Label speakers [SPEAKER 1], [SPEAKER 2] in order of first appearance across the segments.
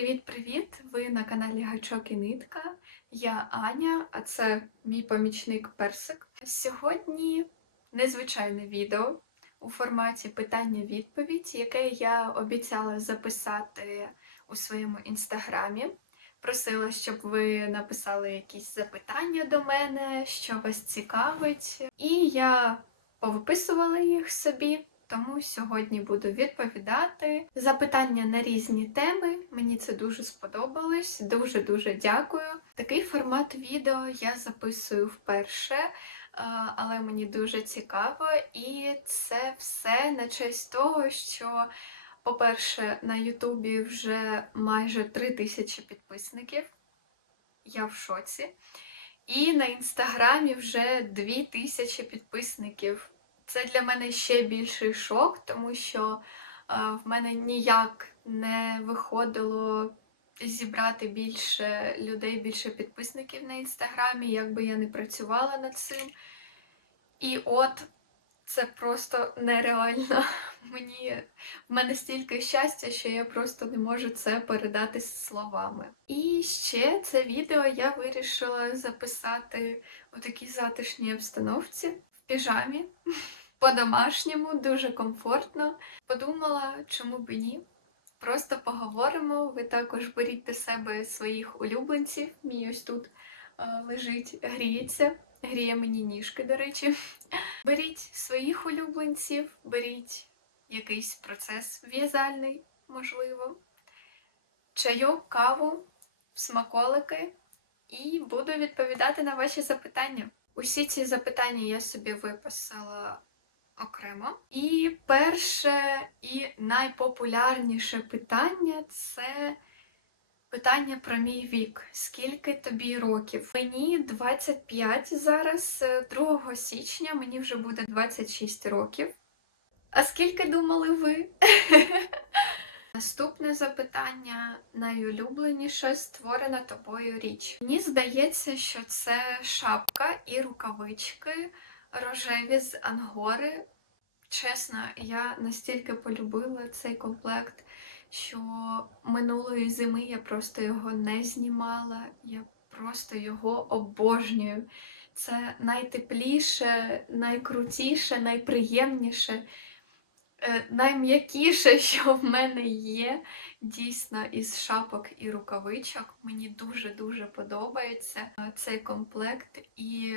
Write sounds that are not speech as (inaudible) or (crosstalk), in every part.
[SPEAKER 1] Привіт-привіт! Ви на каналі Гачок і Нитка. Я Аня, а це мій помічник Персик. Сьогодні незвичайне відео у форматі питання-відповідь, яке я обіцяла записати у своєму інстаграмі. Просила, щоб ви написали якісь запитання до мене, що вас цікавить. І я повиписувала їх собі. Тому сьогодні буду відповідати запитання на різні теми. Мені це дуже сподобалось. Дуже дуже дякую. Такий формат відео я записую вперше, е, але мені дуже цікаво, і це все на честь того, що, по-перше, на Ютубі вже майже 3 тисячі підписників. Я в шоці. І на інстаграмі вже 2 тисячі підписників. Це для мене ще більший шок, тому що е, в мене ніяк не виходило зібрати більше людей, більше підписників на інстаграмі, як би я не працювала над цим. І от це просто нереально. (laughs) Мені в мене стільки щастя, що я просто не можу це передати словами. І ще це відео я вирішила записати у такій затишній обстановці в піжамі. (laughs) По-домашньому, дуже комфортно. Подумала, чому б і ні. Просто поговоримо. Ви також беріть до себе своїх улюбленців. Мій ось тут е, лежить, гріється. Гріє мені ніжки, до речі. (laughs) Беріть своїх улюбленців, беріть якийсь процес в'язальний, можливо, чайок, каву, смаколики, і буду відповідати на ваші запитання. Усі ці запитання я собі виписала окремо. І перше і найпопулярніше питання це питання про мій вік. Скільки тобі років? Мені 25 зараз, 2 січня, мені вже буде 26 років. А скільки думали ви? (laughs) Наступне запитання найулюбленіше створена тобою річ. Мені здається, що це шапка і рукавички рожеві з ангори. Чесно, я настільки полюбила цей комплект, що минулої зими я просто його не знімала. Я просто його обожнюю. Це найтепліше, найкрутіше, найприємніше, е, найм'якіше, (laughs) що в мене є, дійсно, із шапок і рукавичок. Мені дуже-дуже подобається е, цей комплект. І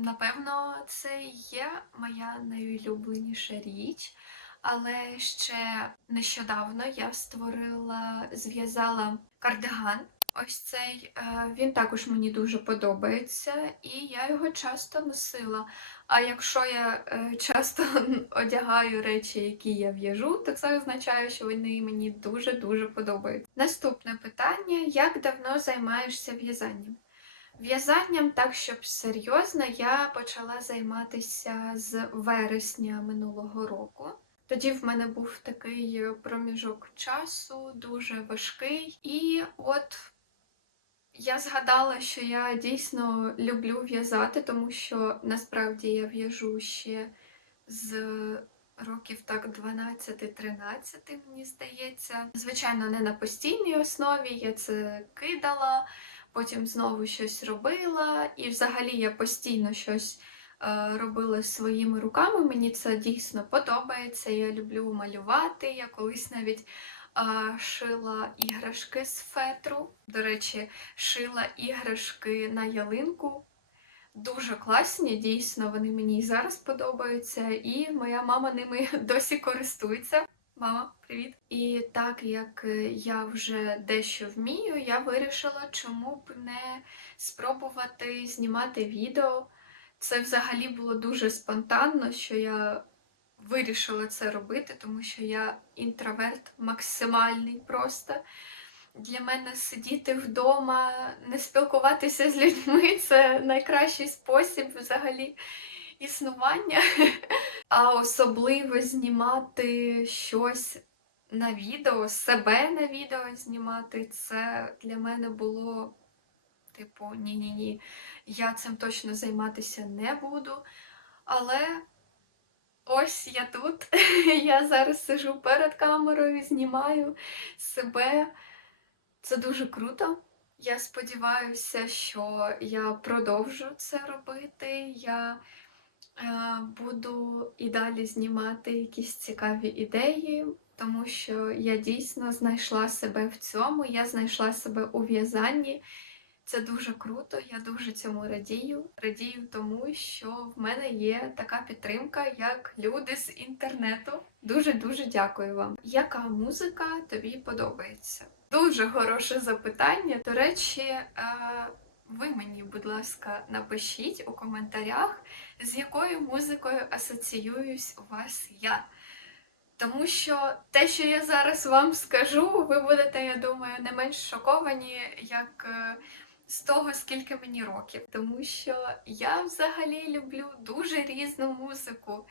[SPEAKER 1] Напевно, це є моя найулюбленіша річ, але ще нещодавно я створила, зв'язала кардиган. Ось цей е, він також мені дуже подобається, і я його часто носила. А якщо я е, часто (laughs) одягаю речі, які я в'яжу, то це означає, що вони мені дуже-дуже подобаються. Наступне питання: як давно займаєшся в'язанням? В'язанням, так щоб серйозно, я почала займатися з вересня минулого року. Тоді в мене був такий проміжок часу, дуже важкий. І от я згадала, що я дійсно люблю в'язати, тому що насправді я в'яжу ще з років так 12-13, мені здається. Звичайно, не на постійній основі, я це кидала потім знову щось робила, і взагалі я постійно щось е, робила своїми руками. Мені це дійсно подобається. Я люблю малювати. Я колись навіть е, шила іграшки з фетру. До речі, шила іграшки на ялинку. Дуже класні, дійсно, вони мені і зараз подобаються, і моя мама ними (laughs) досі користується. Мама, привіт! І так як е, я вже дещо вмію, я вирішила, чому б не спробувати знімати відео. Це взагалі було дуже спонтанно, що я вирішила це робити, тому що я інтроверт максимальний просто. Для мене сидіти вдома, не спілкуватися з людьми це найкращий спосіб взагалі існування, (laughs) а особливо знімати щось на відео, себе на відео знімати, це для мене було, типу, ні-ні-ні, я цим точно займатися не буду. Але ось я тут. (laughs) Я зараз сижу перед камерою, знімаю себе. Це дуже круто. Я сподіваюся, що я продовжу це робити. Я буду і далі знімати якісь цікаві ідеї, тому що я дійсно знайшла себе в цьому, я знайшла себе у в'язанні. Це дуже круто, я дуже цьому радію. Радію тому, що в мене є така підтримка, як люди з інтернету. Дуже дуже дякую вам. Яка музика тобі подобається? Дуже хороше запитання. До речі, е, ви мені, будь ласка, напишіть у коментарях, з якою музикою асоціююсь у вас я. Тому що те, що я зараз вам скажу, ви будете, я думаю, не менш шоковані, як е, з того, скільки мені років. Тому що я взагалі люблю дуже різну музику.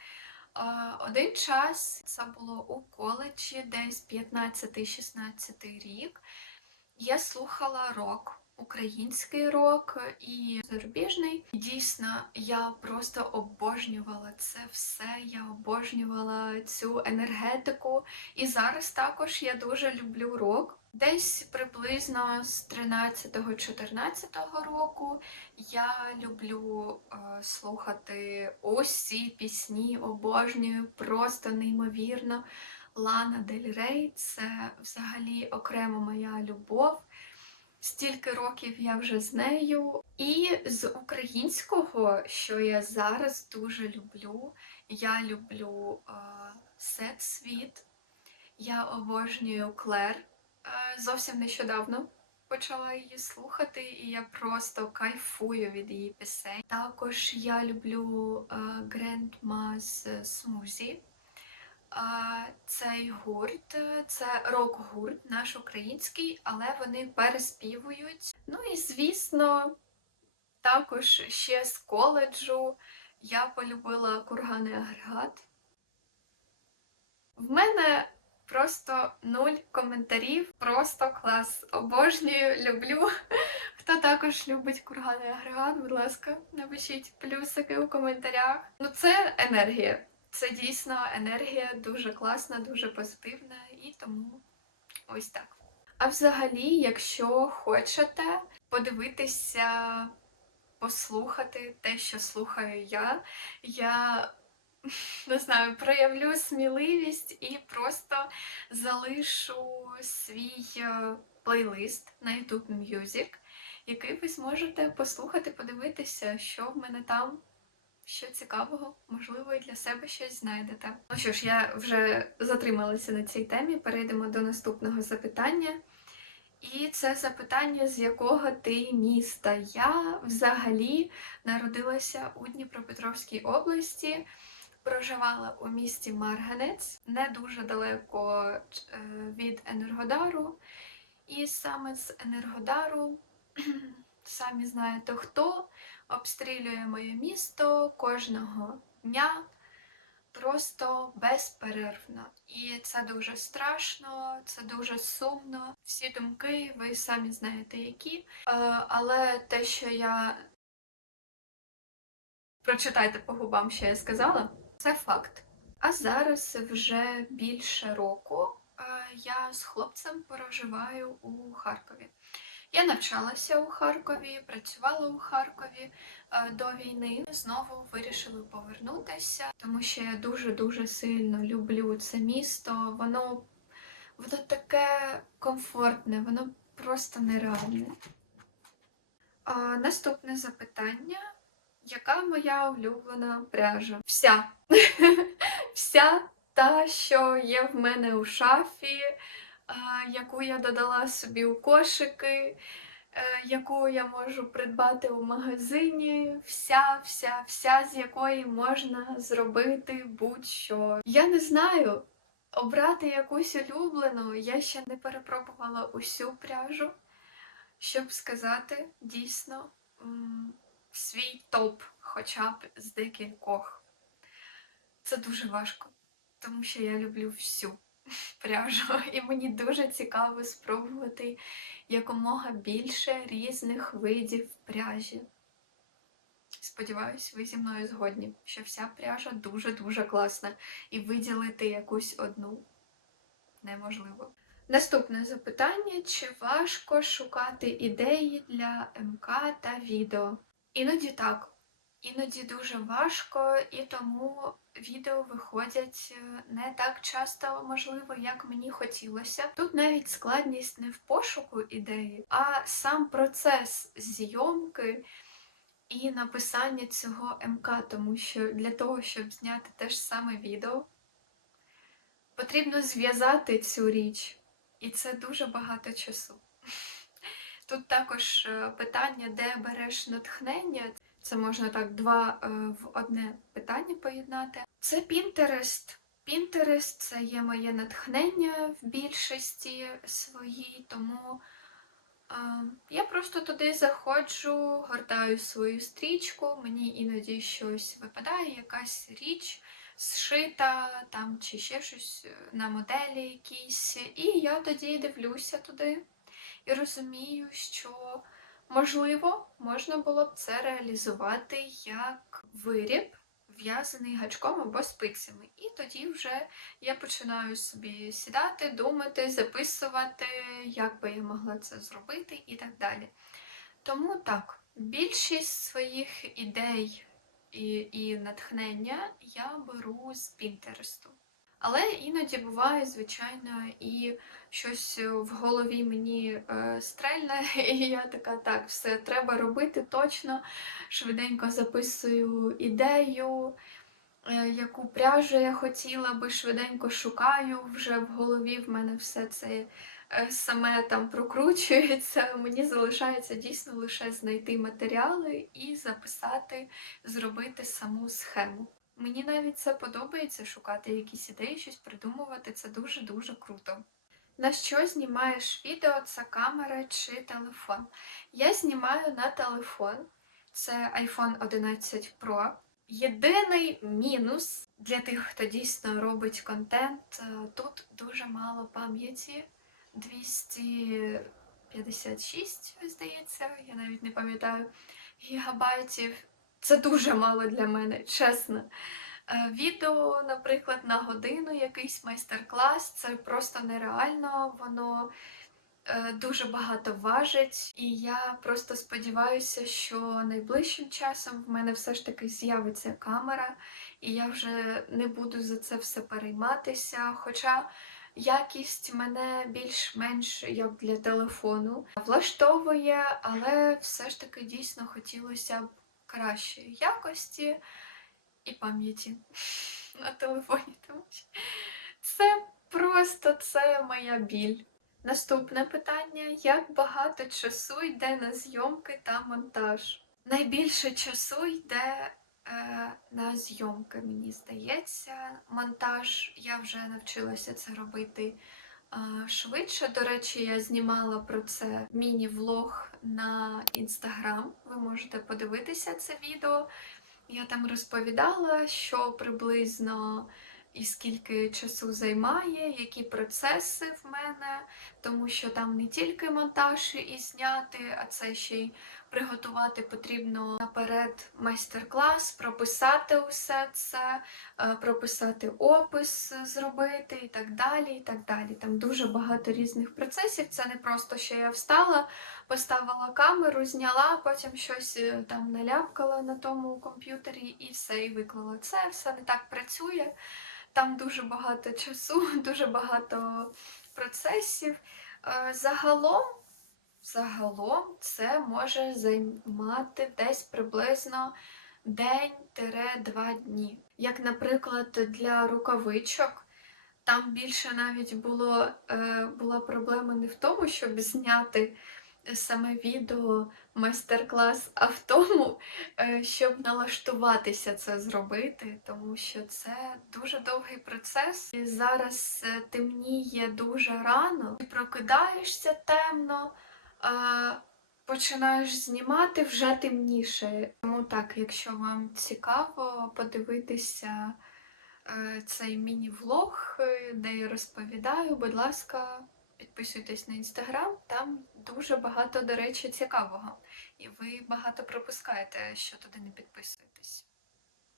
[SPEAKER 1] Один час це було у коледжі, десь 15-16 рік. Я слухала рок, український рок і зарубіжний. Дійсно, я просто обожнювала це все. Я обожнювала цю енергетику. І зараз також я дуже люблю рок. Десь приблизно з 13-14 року я люблю е, слухати усі пісні, обожнюю, просто неймовірно. Лана Дель Рей це взагалі окрема моя любов. Стільки років я вже з нею. І з українського, що я зараз дуже люблю, я люблю Сет Світ, я обожнюю Клер. Е, зовсім нещодавно почала її слухати, і я просто кайфую від її пісень. Також я люблю е, Grandma's Smoothie. Цей гурт, е, це рок-гурт наш український, але вони переспівують. Ну і звісно, також ще з коледжу я полюбила курганий агрегат. В мене просто нуль коментарів, просто клас. Обожнюю, люблю. Хто також любить курганий агрегат, будь ласка, напишіть плюсики у коментарях. Ну, це енергія. Це дійсно енергія дуже класна, дуже позитивна і тому ось так. А взагалі, якщо хочете подивитися, послухати те, що слухаю я, я не знаю, проявлю сміливість і просто залишу свій е, плейлист на YouTube Music, який ви зможете послухати, подивитися, що в мене там, що цікавого, можливо, і для себе щось знайдете. Ну що ж, я вже затрималася на цій темі. Перейдемо до наступного запитання. І це запитання, з якого ти міста. Я взагалі народилася у Дніпропетровській області проживала у місті Марганець, не дуже далеко е, від Енергодару. І саме з Енергодару, самі знаєте хто, обстрілює моє місто кожного дня. Просто безперервно. І це дуже страшно, це дуже сумно. Всі думки, ви самі знаєте які. Е, Але те, що я прочитайте по губам, що я сказала, це факт. А зараз вже більше року е, я з хлопцем проживаю у Харкові. Я навчалася у Харкові, працювала у Харкові е, до війни. Знову вирішили повернутися, тому що я дуже-дуже сильно люблю це місто. Воно, воно таке комфортне, воно просто нереальне. А, Наступне запитання. Яка моя улюблена пряжа? Вся. (laughs) Вся та, що є в мене у шафі, яку я додала собі у кошики, е, яку я можу придбати у магазині. Вся, вся, вся, з якої можна зробити будь-що. Я не знаю. Обрати якусь улюблену, я ще не перепробувала усю пряжу, щоб сказати дійсно свій топ хоча б з декількох. Це дуже важко, тому що я люблю всю пряжу, (laughs) і мені дуже цікаво спробувати якомога більше різних видів пряжі. Сподіваюсь, ви зі мною згодні, що вся пряжа дуже-дуже класна, і виділити якусь одну неможливо. Наступне запитання: чи важко шукати ідеї для МК та відео? Іноді так. Іноді дуже важко, і тому відео виходять е, не так часто, можливо, як мені хотілося. Тут навіть складність не в пошуку ідеї, а сам процес зйомки і написання цього МК, тому що для того, щоб зняти те ж саме відео, потрібно зв'язати цю річ, і це дуже багато часу. (laughs) Тут також е, питання, де береш натхнення. Це можна так два е, в одне питання поєднати. Це Pinterest. Pinterest – це є моє натхнення в більшості своїй, тому е, я просто туди заходжу, гортаю свою стрічку, мені іноді щось випадає, якась річ зшита там чи ще щось е, на моделі якісь, і я тоді дивлюся туди і розумію, що можливо можна було б це реалізувати як виріб, в'язаний гачком або спицями. І тоді вже я починаю собі сідати, думати, записувати, як би я могла це зробити і так далі. Тому так, більшість своїх ідей і, і натхнення я беру з Пінтересту. Але іноді буває, звичайно, і щось в голові мені е, стрельне, (laughs) і я така, так, все треба робити точно. Швиденько записую ідею, е, яку пряжу я хотіла би, швиденько шукаю. Вже в голові в мене все це е, саме там прокручується. (laughs) Мені залишається дійсно лише знайти матеріали і записати, зробити саму схему. Мені навіть це подобається шукати якісь ідеї, щось придумувати. Це дуже-дуже круто. На що знімаєш відео? Це камера чи телефон? Я знімаю на телефон. Це iPhone 11 Pro. Єдиний мінус для тих, хто дійсно робить контент, е, тут дуже мало пам'яті. 256, здається, я навіть не пам'ятаю гігабайтів. Це дуже мало для мене, чесно. Е, Відео, наприклад, на годину, якийсь майстер-клас, це просто нереально, воно е, дуже багато важить. І я просто сподіваюся, що найближчим часом в мене все ж таки з'явиться камера, і я вже не буду за це все перейматися. Хоча якість мене більш-менш як для телефону влаштовує, але все ж таки дійсно хотілося б кращої якості і пам'яті (laughs) на телефоні. Тому що це просто це моя біль. Наступне питання: як багато часу йде на зйомки та монтаж? Найбільше часу йде е, на зйомки, мені здається. Монтаж я вже навчилася це робити швидше. До речі, я знімала про це міні-влог на інстаграм. Ви можете подивитися це відео. Я там розповідала, що приблизно і скільки часу займає, які процеси в мене, тому що там не тільки монтаж і зняти, а це ще й приготувати потрібно наперед майстер-клас, прописати усе це, е, прописати опис, зробити і так далі. і так далі. Там дуже багато різних процесів. Це не просто, що я встала, поставила камеру, зняла, потім щось е, там наляпкала на тому комп'ютері і все, і виклала. Це все не так працює. Там дуже багато часу, (laughs) дуже багато процесів. Е, Загалом, загалом це може займати десь приблизно день-два дні. Як, наприклад, для рукавичок. Там більше навіть було, е, була проблема не в тому, щоб зняти саме відео, майстер-клас, а в тому, е, щоб налаштуватися це зробити, тому що це дуже довгий процес. І зараз е, темніє дуже рано, ти прокидаєшся темно. А Починаєш знімати вже темніше. Тому так, якщо вам цікаво подивитися е, цей міні-влог, де я розповідаю, будь ласка, підписуйтесь на інстаграм, там дуже багато, до речі, цікавого. І ви багато пропускаєте, що туди не підписуєтесь.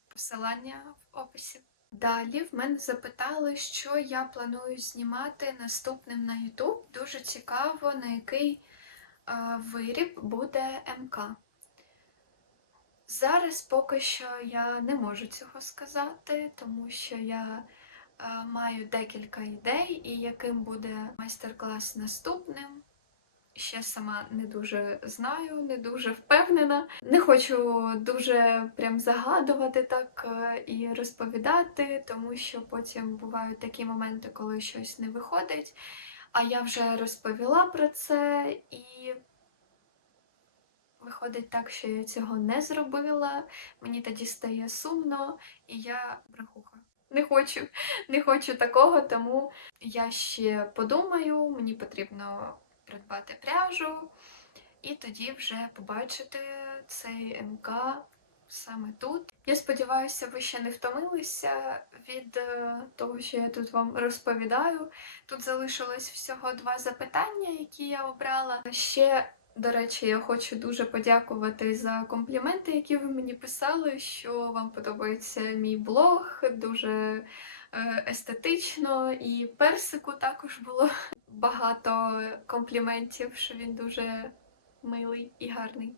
[SPEAKER 1] Посилання в описі. Далі в мене запитали, що я планую знімати наступним на YouTube. Дуже цікаво, на який е, виріб буде МК. Зараз поки що я не можу цього сказати, тому що я маю декілька ідей, і яким буде майстер-клас наступним. Ще сама не дуже знаю, не дуже впевнена. Не хочу дуже прям загадувати так е, і розповідати, тому що потім бувають такі моменти, коли щось не виходить. А я вже розповіла про це, виходить так, що я цього не зробила. Мені тоді стає сумно, і я брехуха. Не хочу, не хочу такого, тому я ще подумаю, мені потрібно придбати пряжу, і тоді вже побачити цей МК саме тут. Я сподіваюся, ви ще не втомилися від е, того, що я тут вам розповідаю. Тут залишилось всього два запитання, які я обрала. Ще, до речі, я хочу дуже подякувати за компліменти, які ви мені писали, що вам подобається мій блог, дуже е, естетично, і персику також було багато компліментів, що він дуже милий і гарний.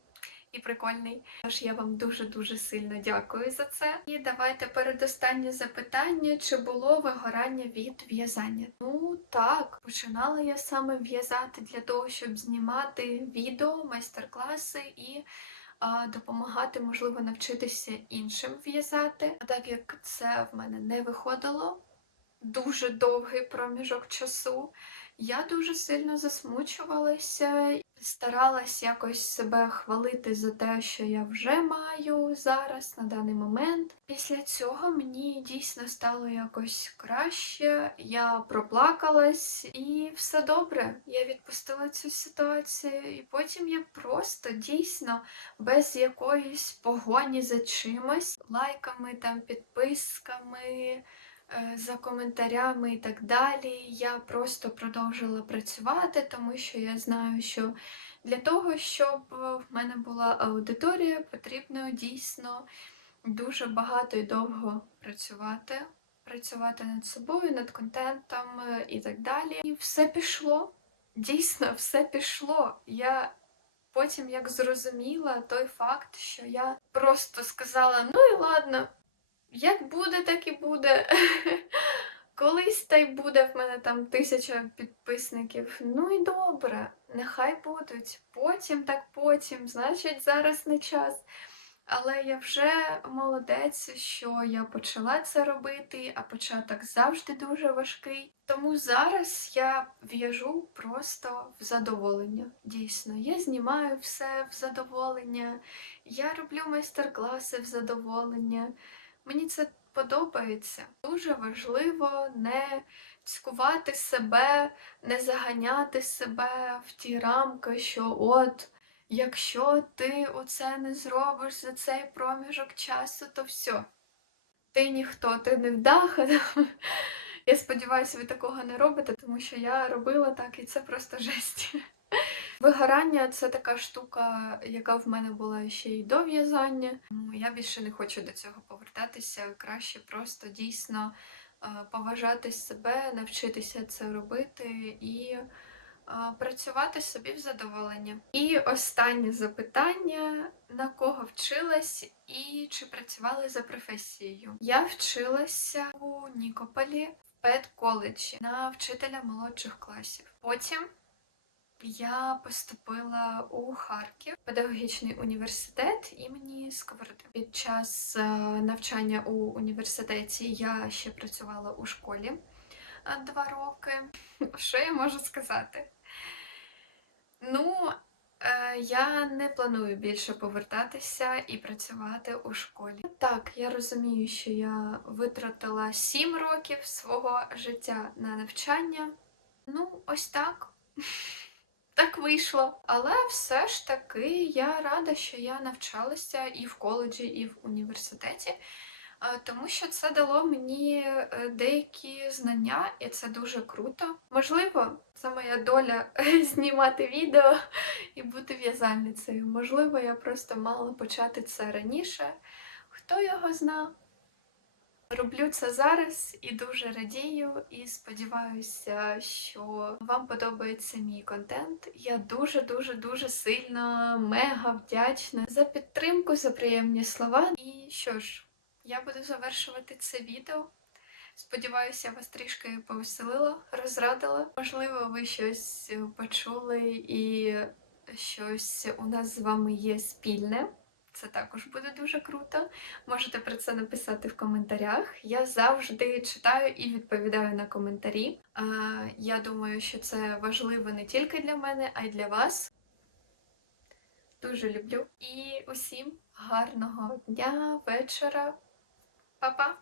[SPEAKER 1] І прикольний. Тож я вам дуже-дуже сильно дякую за це. І давайте передостаннє запитання: чи було вигорання від в'язання? Ну так, починала я саме в'язати для того, щоб знімати відео, майстер-класи і допомагати, можливо, навчитися іншим в'язати. Так як це в мене не виходило дуже довгий проміжок часу. Я дуже сильно засмучувалася, старалась якось себе хвалити за те, що я вже маю зараз на даний момент. Після цього мені дійсно стало якось краще, я проплакалась і все добре. Я відпустила цю ситуацію, і потім я просто дійсно без якоїсь погоні за чимось, лайками, там, підписками. Е, за коментарями і так далі. Я просто продовжила працювати, тому що я знаю, що для того, щоб в мене була аудиторія, потрібно дійсно дуже багато і довго працювати. Працювати над собою, над контентом е, і так далі. І все пішло. Дійсно, все пішло. Я потім як зрозуміла той факт, що я просто сказала: ну і ладно, як буде, так і буде. (laughs) Колись та й буде в мене там тисяча підписників. Ну і добре, нехай будуть. Потім так потім, значить, зараз не час. Але я вже молодець, що я почала це робити, а початок завжди дуже важкий. Тому зараз я в'яжу просто в задоволення. Дійсно, я знімаю все в задоволення, я роблю майстер-класи в задоволення. Мені це подобається. Дуже важливо не цькувати себе, не заганяти себе в ті рамки, що от. Якщо ти оце не зробиш за цей проміжок часу, то все. Ти ніхто, ти не вдаха. (laughs) Я сподіваюся, ви такого не робите, тому що я робила так, і це просто жесть. (laughs) Вигорання це така штука, яка в мене була ще й до в'язання. Ну, Я більше не хочу до цього повертатися. Краще просто дійсно е, поважати себе, навчитися це робити і е, працювати собі в задоволення. І останнє запитання: на кого вчилась і чи працювали за професією? Я вчилася у Нікополі педколеджі на вчителя молодших класів. Потім. Я поступила у Харків, педагогічний університет імені Сковороди. Під час е, навчання у університеті я ще працювала у школі е, два роки. Що я можу сказати? Ну, е, я не планую більше повертатися і працювати у школі. Так, я розумію, що я витратила сім років свого життя на навчання. Ну, ось так. Так вийшло. Але все ж таки я рада, що я навчалася і в коледжі, і в університеті. Е, Тому що це дало мені е, деякі знання, і це дуже круто. Можливо, це моя доля (laughs) знімати відео і бути в'язальницею. Можливо, я просто мала почати це раніше. Хто його зна? Роблю це зараз і дуже радію, і сподіваюся, що вам подобається мій контент. Я дуже, дуже, дуже сильно мега вдячна за підтримку, за приємні слова. І що ж, я буду завершувати це відео. Сподіваюся, я вас трішки повеселила, розрадила. Можливо, ви щось почули і щось у нас з вами є спільне. Це також буде дуже круто. Можете про це написати в коментарях. Я завжди читаю і відповідаю на коментарі. Я думаю, що це важливо не тільки для мене, а й для вас. Дуже люблю. І усім гарного дня, вечора. Па-па!